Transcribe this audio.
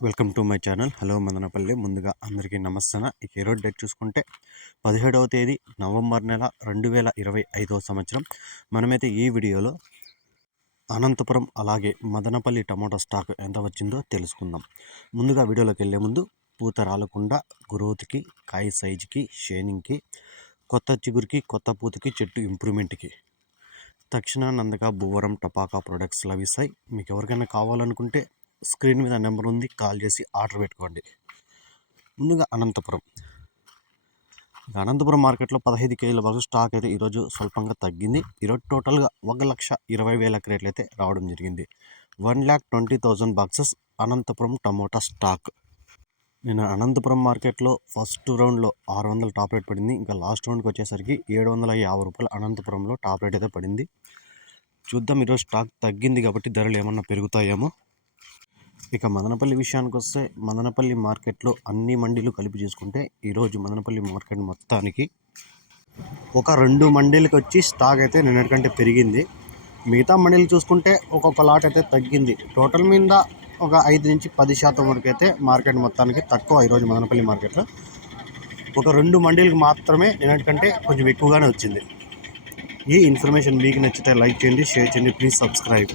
Welcome to my channel. Hello Madanapalle. ముందుగా అందరికీ నమస్తన. ఇక ఈరోజు డేట్ చూసుకుంటే పదిహేడవ తేదీ నవంబర్ నెల రెండు వేల ఇరవై ఐదవ సంవత్సరం. మనమైతే ఈ వీడియోలో అనంతపురం అలాగే మదనపల్లి టమాటో స్టాక్ ఎంత వచ్చిందో తెలుసుకుందాం. ముందుగా వీడియోలోకి వెళ్ళే ముందు పూత రాలకుండా గ్రోత్కి కాయ సైజుకి షేనింగ్కి కొత్త చిగురికి కొత్త పూతకి చెట్టు ఇంప్రూవ్మెంట్కి తక్షణ నందక భూవరం టపాకా ప్రొడక్ట్స్ లభిస్తాయి మీకు ఎవరికైనా కావాలనుకుంటే స్క్రీన్ మీద నెంబర్ ఉంది కాల్ చేసి ఆర్డర్ పెట్టుకోండి. ముందుగా అనంతపురం. అనంతపురం మార్కెట్లో పదహైదు కేజీల వరకు స్టాక్ అయితే ఈరోజు స్వల్పంగా తగ్గింది. ఈరోజు టోటల్గా ఒక లక్ష ఇరవై వేల క్రేట్లు అయితే రావడం జరిగింది. One lakh twenty thousand boxes Anantapur tomato stock. నేను అనంతపురం మార్కెట్లో ఫస్ట్ రౌండ్లో ఆరు వందల టాప్ రేట్ పడింది. ఇంకా లాస్ట్ రౌండ్కి వచ్చేసరికి ఏడు వందల యాభై రూపాయలు అనంతపురంలో టాప్ రేట్ అయితే పడింది. చూద్దాం ఈరోజు స్టాక్ తగ్గింది కాబట్టి ధరలు ఏమన్నా పెరుగుతాయేమో. ఇక మదనపల్లి విషయానికి వస్తే మదనపల్లి మార్కెట్లో అన్ని మండీలు కలిపి చూసుకుంటే ఈరోజు మదనపల్లి మార్కెట్ మొత్తానికి ఒక రెండు మండీలకి వచ్చి స్టాక్ అయితే నిన్నటికంటే పెరిగింది. మిగతా మండీలు చూసుకుంటే ఒక్కొక్క లాట్ అయితే తగ్గింది. టోటల్ మీద ఒక ఐదు నుంచి పది శాతం వరకు అయితే మార్కెట్ మొత్తానికి తక్కువ ఈరోజు మదనపల్లి మార్కెట్లో. ఒక రెండు మండీలకు మాత్రమే నిన్నటికంటే కొంచెం ఎక్కువగానే వచ్చింది. ఈ ఇన్ఫర్మేషన్ మీకు నచ్చితే లైక్ చేయండి షేర్ చేయండి ప్లీజ్ సబ్స్క్రైబ్.